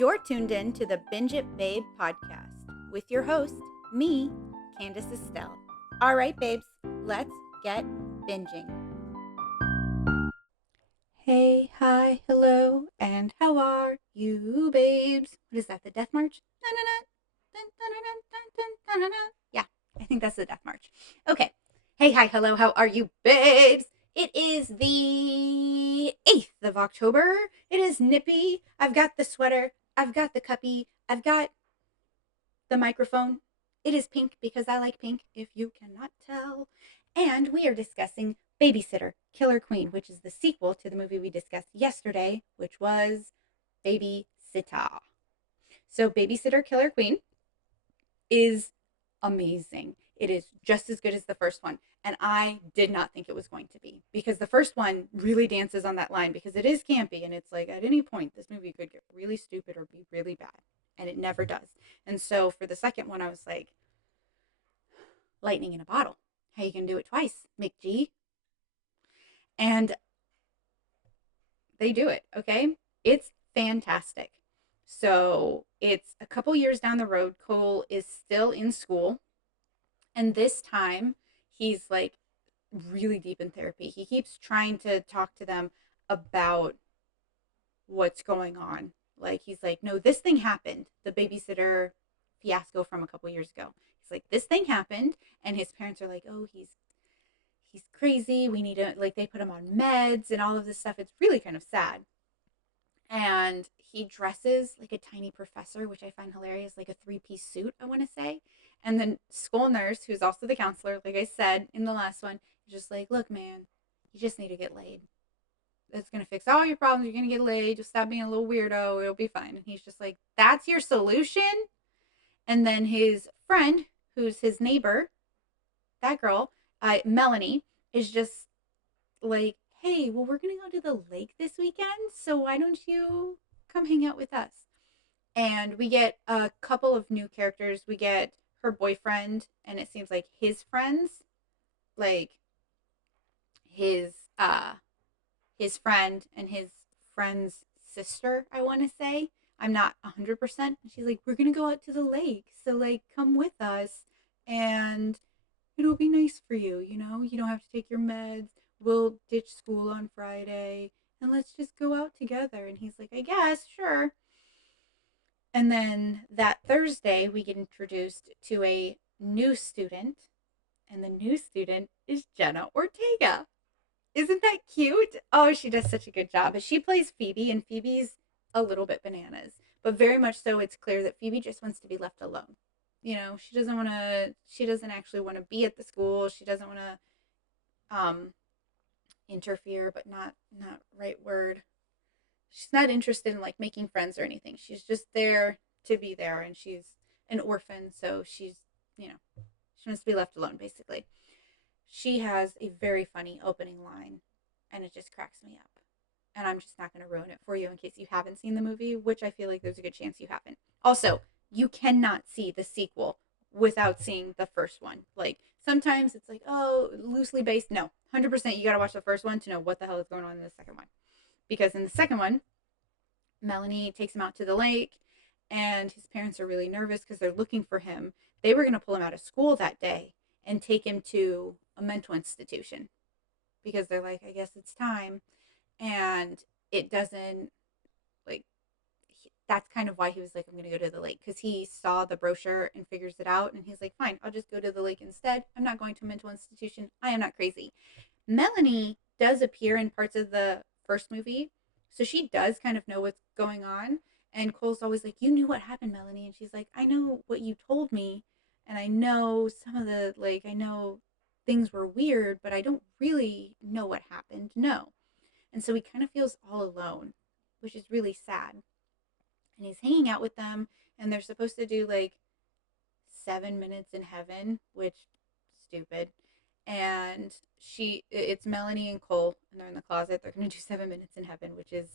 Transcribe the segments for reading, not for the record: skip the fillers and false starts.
You're tuned in to the Binge It Babe podcast with your host, me, Candace Estelle. All right, babes, let's get binging. Hey, hi, hello, and how are you, babes? What is that, the Death March? Yeah, I think that's the Death March. Okay. Hey, hi, hello, how are you, babes? It is the 8th of October. It is nippy. I've got the sweater. I've got the cuppy. I've got the microphone. It is pink because I like pink, if you cannot tell. And we are discussing Babysitter, Killer Queen, which is the sequel to the movie we discussed yesterday, which was Babysitter. So, Babysitter, Killer Queen is amazing. It is just as good as the first one. And I did not think it was going to be, because the first one really dances on that line, because it is campy and it's like at any point this movie could get really stupid or be really bad. And it never does. And so for the second one, I was like, lightning in a bottle. How you can do it twice, McG? And they do it, okay? It's fantastic. So it's a couple years down the road. Cole is still in school. And this time he's like really deep in therapy. He keeps trying to talk to them about what's going on. Like, he's like, no, this thing happened. The babysitter fiasco from a couple years ago. He's like, this thing happened. And his parents are like, oh, he's crazy. We need to, like, they put him on meds and all of this stuff. It's really kind of sad. And he dresses like a tiny professor, which I find hilarious, like a three-piece suit, I want to say. And the school nurse, who's also the counselor, like I said in the last one, is just like, look, man, you just need to get laid. That's going to fix all your problems. You're going to get laid. Just stop being a little weirdo. It'll be fine. And he's just like, that's your solution? And then his friend, who's his neighbor, that girl, Melanie, is just like, hey, well, we're going to go to the lake this weekend. So why don't you come hang out with us? And we get a couple of new characters. We get her boyfriend, and it seems like his friends, like his friend and his friend's sister, I want to say. I'm not 100%. She's like, we're going to go out to the lake. So, like, come with us and it'll be nice for you. You know, you don't have to take your meds. We'll ditch school on Friday and let's just go out together. And he's like, I guess, sure. And then that Thursday, we get introduced to a new student. And the new student is Jenna Ortega. Isn't that cute? Oh, she does such a good job. She plays Phoebe, and Phoebe's a little bit bananas. But very much so, it's clear that Phoebe just wants to be left alone. You know, she doesn't actually want to be at the school. She doesn't want to interfere, but not right word. She's not interested in, like, making friends or anything. She's just there to be there, and she's an orphan, so she's, you know, she wants to be left alone, basically. She has a very funny opening line, and it just cracks me up. And I'm just not going to ruin it for you in case you haven't seen the movie, which I feel like there's a good chance you haven't. Also, you cannot see the sequel without seeing the first one. Like, sometimes it's like, oh, loosely based. No, 100% you got to watch the first one to know what the hell is going on in the second one. Because in the second one, Melanie takes him out to the lake, and his parents are really nervous because they're looking for him. They were going to pull him out of school that day and take him to a mental institution because they're like, I guess it's time. And it doesn't, like, that's kind of why he was like, I'm going to go to the lake, because he saw the brochure and figures it out. And he's like, fine, I'll just go to the lake instead. I'm not going to a mental institution. I am not crazy. Melanie does appear in parts of the first movie, so she does kind of know what's going on. And Cole's always like, you knew what happened, Melanie. And she's like, I know what you told me. And I know some of the, like, I know things were weird, but I don't really know what happened. No. And so he kind of feels all alone, which is really sad. And he's hanging out with them, and they're supposed to do like 7 minutes in heaven, which, stupid. And it's Melanie and Cole, and they're in the closet. They're going to do 7 minutes in heaven, which is,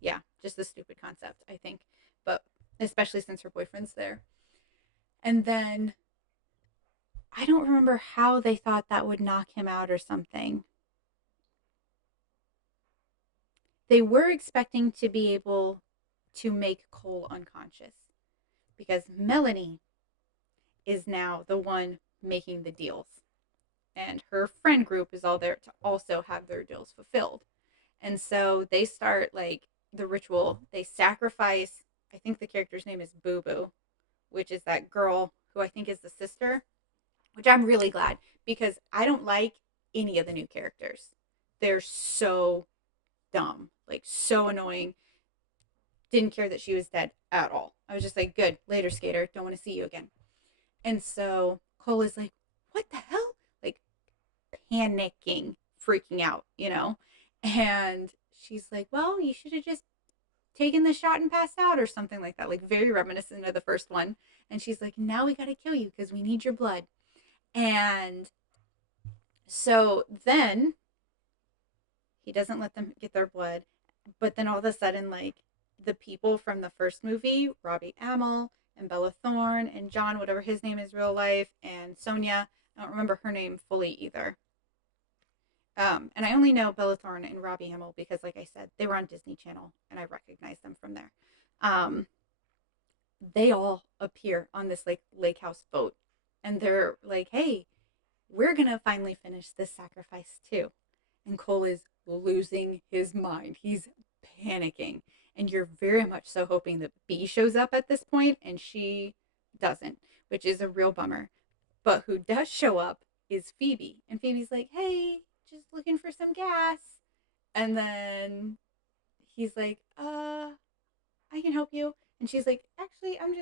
yeah, just a stupid concept, I think. But especially since her boyfriend's there. And then I don't remember how they thought that would knock him out or something. They were expecting to be able to make Cole unconscious because Melanie is now the one making the deals. And her friend group is all there to also have their deals fulfilled. And so they start like the ritual. They sacrifice, I think the character's name is Boo Boo, which is that girl who I think is the sister, which I'm really glad because I don't like any of the new characters. They're so dumb, like so annoying. Didn't care that she was dead at all. I was just like, good, later, skater. Don't want to see you again. And so Cole is like, what the hell? Like panicking, freaking out, you know? And she's like, well, you should have just taken the shot and passed out or something like that, like very reminiscent of the first one. And she's like, now we got to kill you because we need your blood. And so then he doesn't let them get their blood. But then all of a sudden, like the people from the first movie, Robbie Amell and Bella Thorne and John, whatever his name is real life, and Sonia, I don't remember her name fully either. And I only know Bella Thorne and Robbie Amell because, like I said, they were on Disney Channel and I recognized them from there. Um, they all appear on this like lake house boat and they're like, hey, we're gonna finally finish this sacrifice too. And Cole is losing his mind. He's panicking. And you're very much so hoping that B shows up at this point, and she doesn't, which is a real bummer. But who does show up is Phoebe. And Phoebe's like, hey, just looking for some gas. And then he's like, I can help you. And she's like, actually, I'm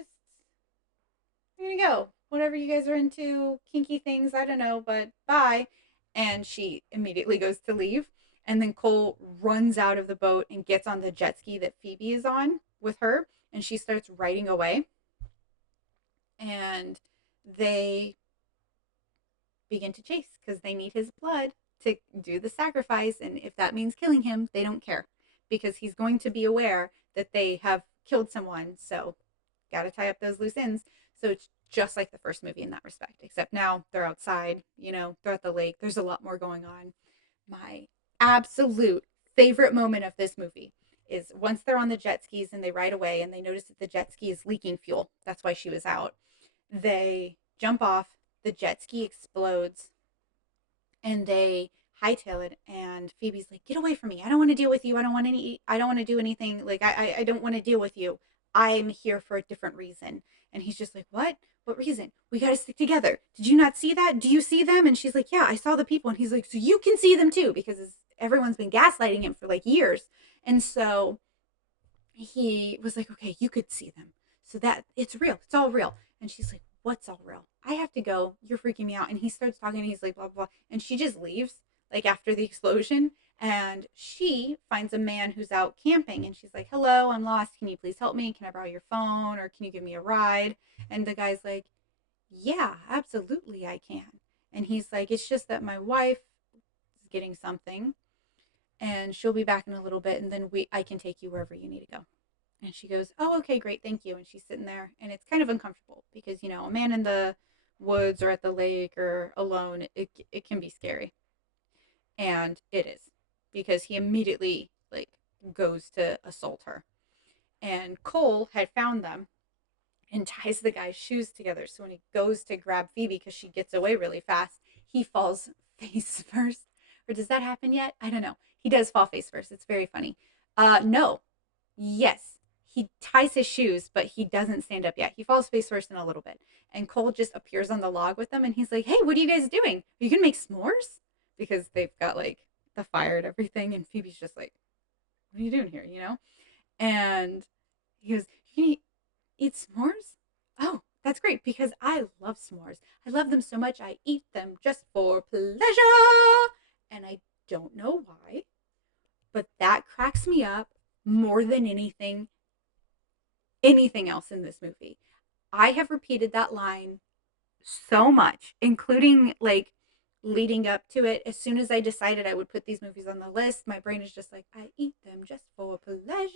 gonna go. Whatever you guys are into, kinky things, I don't know, but bye. And she immediately goes to leave. And then Cole runs out of the boat and gets on the jet ski that Phoebe is on with her. And she starts riding away. And they begin to chase because they need his blood to do the sacrifice. And if that means killing him, they don't care because he's going to be aware that they have killed someone. So, got to tie up those loose ends. So, it's just like the first movie in that respect, except now they're outside, you know, they're at the lake. There's a lot more going on. My absolute favorite moment of this movie is once they're on the jet skis and they ride away and they notice that the jet ski is leaking fuel. That's why she was out. They jump off, the jet ski explodes, and they hightail it. And Phoebe's like, get away from me. I don't want to deal with you. I don't want to do anything. Like, I don't want to deal with you. I'm here for a different reason. And he's just like, what? What reason? We got to stick together. Did you not see that? Do you see them? And she's like, yeah, I saw the people. And he's like, so you can see them too, because everyone's been gaslighting him for like years. And so he was like, okay, you could see them. So that it's real. It's all real. And she's like, what's all real? I have to go. You're freaking me out. And he starts talking and he's like, blah, blah. And she just leaves like after the explosion. And she finds a man who's out camping and she's like, hello, I'm lost. Can you please help me? Can I borrow your phone or can you give me a ride? And the guy's like, yeah, absolutely, I can. And he's like, it's just that my wife is getting something and she'll be back in a little bit and then I can take you wherever you need to go. And she goes, oh, okay, great, thank you. And she's sitting there and it's kind of uncomfortable because, you know, a man in the woods or at the lake or alone, it can be scary. And it is because he immediately like goes to assault her. And Cole had found them and ties the guy's shoes together. So when he goes to grab Phoebe because she gets away really fast, he falls face first. Or does that happen yet? I don't know. He does fall face first. It's very funny. No. Yes. He ties his shoes, but he doesn't stand up yet. He falls face first in a little bit. And Cole just appears on the log with them and he's like, hey, what are you guys doing? Are you going to make s'mores? Because they've got like the fire and everything. And Phoebe's just like, what are you doing here? You know? And he goes, you can eat s'mores? Oh, that's great because I love s'mores. I love them so much I eat them just for pleasure. And I don't know why, but that cracks me up more than anything else in this movie. I have repeated that line so much, including like leading up to it. As soon as I decided I would put these movies on the list, my brain is just like, I eat them just for pleasure.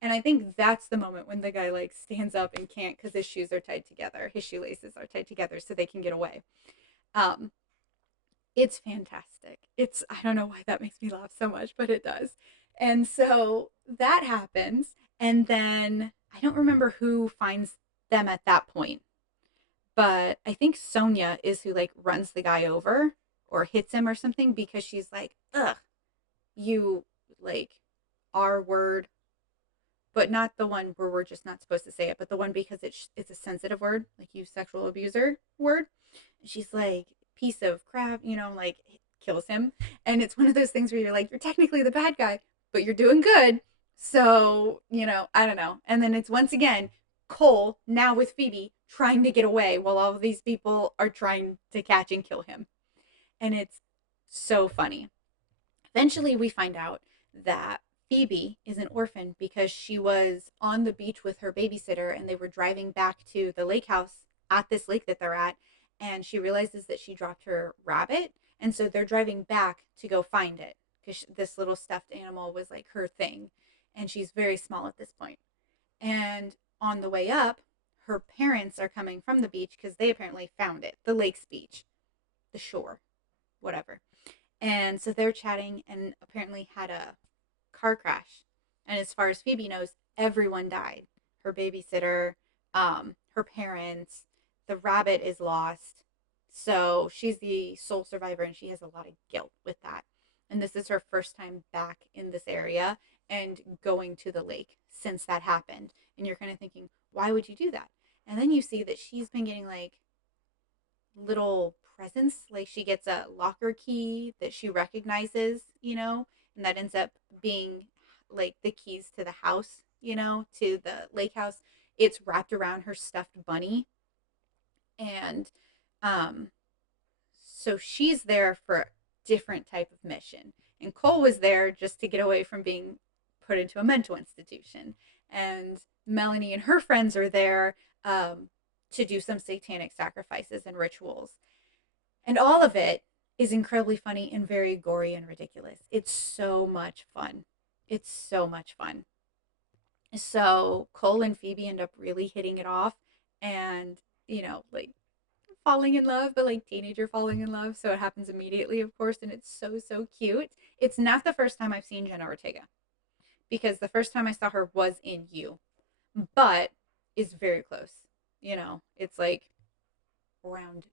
And I think that's the moment when the guy like stands up and can't because his shoes are tied together. His shoelaces are tied together so they can get away. It's fantastic. I don't know why that makes me laugh so much, but it does. And so that happens. And then I don't remember who finds them at that point, but I think Sonia is who like runs the guy over or hits him or something because she's like, ugh, you like R word, but not the one where we're just not supposed to say it, but the one because it's a sensitive word, like you sexual abuser word. And she's like, piece of crap, like kills him. And it's one of those things where you're like, you're technically the bad guy, but you're doing good. So, I don't know. And then it's once again Cole, now with Phoebe, trying to get away while all of these people are trying to catch and kill him. And it's so funny. Eventually, we find out that Phoebe is an orphan because she was on the beach with her babysitter and they were driving back to the lake house at this lake that they're at. And she realizes that she dropped her rabbit. And so they're driving back to go find it because this little stuffed animal was like her thing. And she's very small at this point. And on the way up, her parents are coming from the beach because they apparently found it, the lake's beach, the shore, whatever. And so they're chatting and apparently had a car crash. And as far as Phoebe knows, everyone died. Her babysitter, her parents, the rabbit is lost. So she's the sole survivor and she has a lot of guilt with that. And this is her first time back in this area and going to the lake since that happened. And you're kind of thinking, why would you do that? And then you see that she's been getting like little presents. Like she gets a locker key that she recognizes, and that ends up being like the keys to the house, to the lake house. It's wrapped around her stuffed bunny. And um, so she's there for a different type of mission. And Cole was there just to get away from being put into a mental institution. And Melanie and her friends are there to do some satanic sacrifices and rituals. And all of it is incredibly funny and very gory and ridiculous. It's so much fun. It's so much fun. So Cole and Phoebe end up really hitting it off and, like falling in love, but like teenager falling in love. So it happens immediately, of course. And it's so, so cute. It's not the first time I've seen Jenna Ortega because the first time I saw her was in You, but is very close. It's like round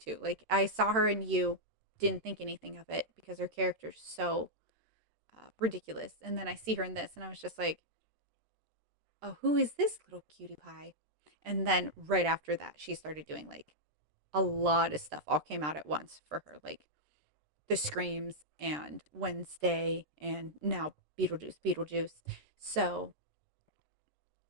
two. Like I saw her in You, didn't think anything of it because her character's so ridiculous, and then I see her in this, and I was just like, oh, who is this little cutie pie? And then right after that, she started doing like a lot of stuff. All came out at once for her, like The Screams and Wednesday, and now Beetlejuice. So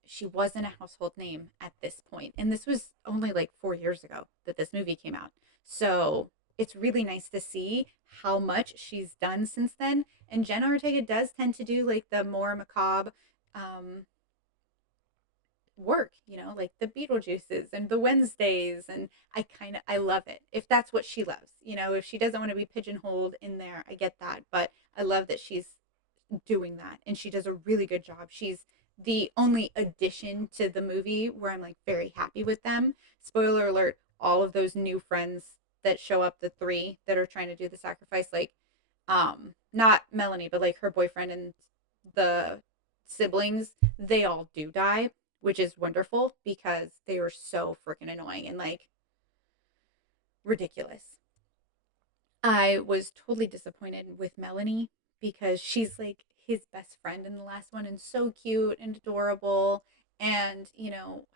she wasn't a household name at this point. And this was only like 4 years ago that this movie came out. So it's really nice to see how much she's done since then. And Jenna Ortega does tend to do like the more macabre work, like the Beetlejuices and the Wednesdays. And I love it. If that's what she loves, if she doesn't want to be pigeonholed in there, I get that. But I love that she's doing that. And she does a really good job. She's the only addition to the movie where I'm like very happy with them. Spoiler alert, all of those new friends that show up, the three that are trying to do the sacrifice, like not Melanie, but like her boyfriend and the siblings, they all do die, which is wonderful because they were so freaking annoying and like ridiculous. I was totally disappointed with Melanie because she's like his best friend in the last one and so cute and adorable and,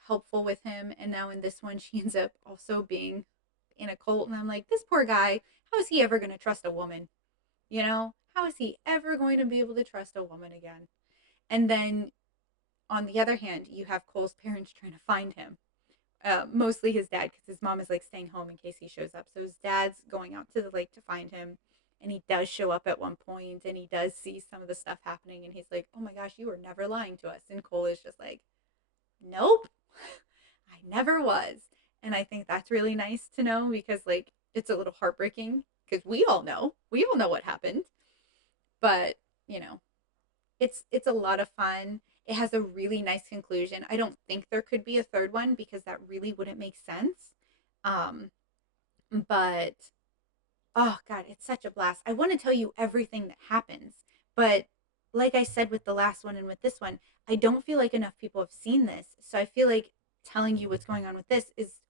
helpful with him. And now in this one, she ends up also being in a cult. And I'm like, this poor guy, how is he ever going to trust a woman? How is he ever going to be able to trust a woman again? And then on the other hand, you have Cole's parents trying to find him. Mostly his dad, because his mom is like staying home in case he shows up. So his dad's going out to the lake to find him, and he does show up at one point, and he does see some of the stuff happening, and he's like, "Oh my gosh, you were never lying to us." And Cole is just like, "Nope, I never was." And I think that's really nice to know because like it's a little heartbreaking because we all know what happened, but you know, it's a lot of fun. It has a really nice conclusion. I don't think there could be a third one because that really wouldn't make sense. Um, but oh god, it's such a blast. I want to tell you everything that happens, but like I said with the last one and with this one, I don't feel like enough people have seen this. So I feel like telling you what's going on with this is,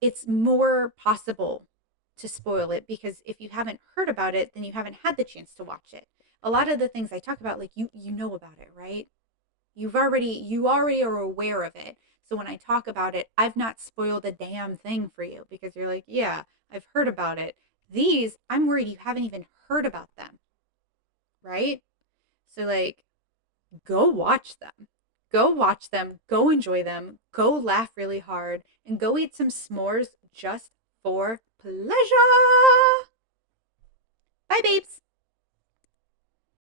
it's more possible to spoil it, because if you haven't heard about it, then you haven't had the chance to watch it. A lot of the things I talk about, like you know about it, right? You already are aware of it. So when I talk about it, I've not spoiled a damn thing for you, because you're like, yeah, I've heard about it. These, I'm worried you haven't even heard about them, right? So like, go watch them. Go watch them, go enjoy them, go laugh really hard, and go eat some s'mores just for pleasure. Bye, babes.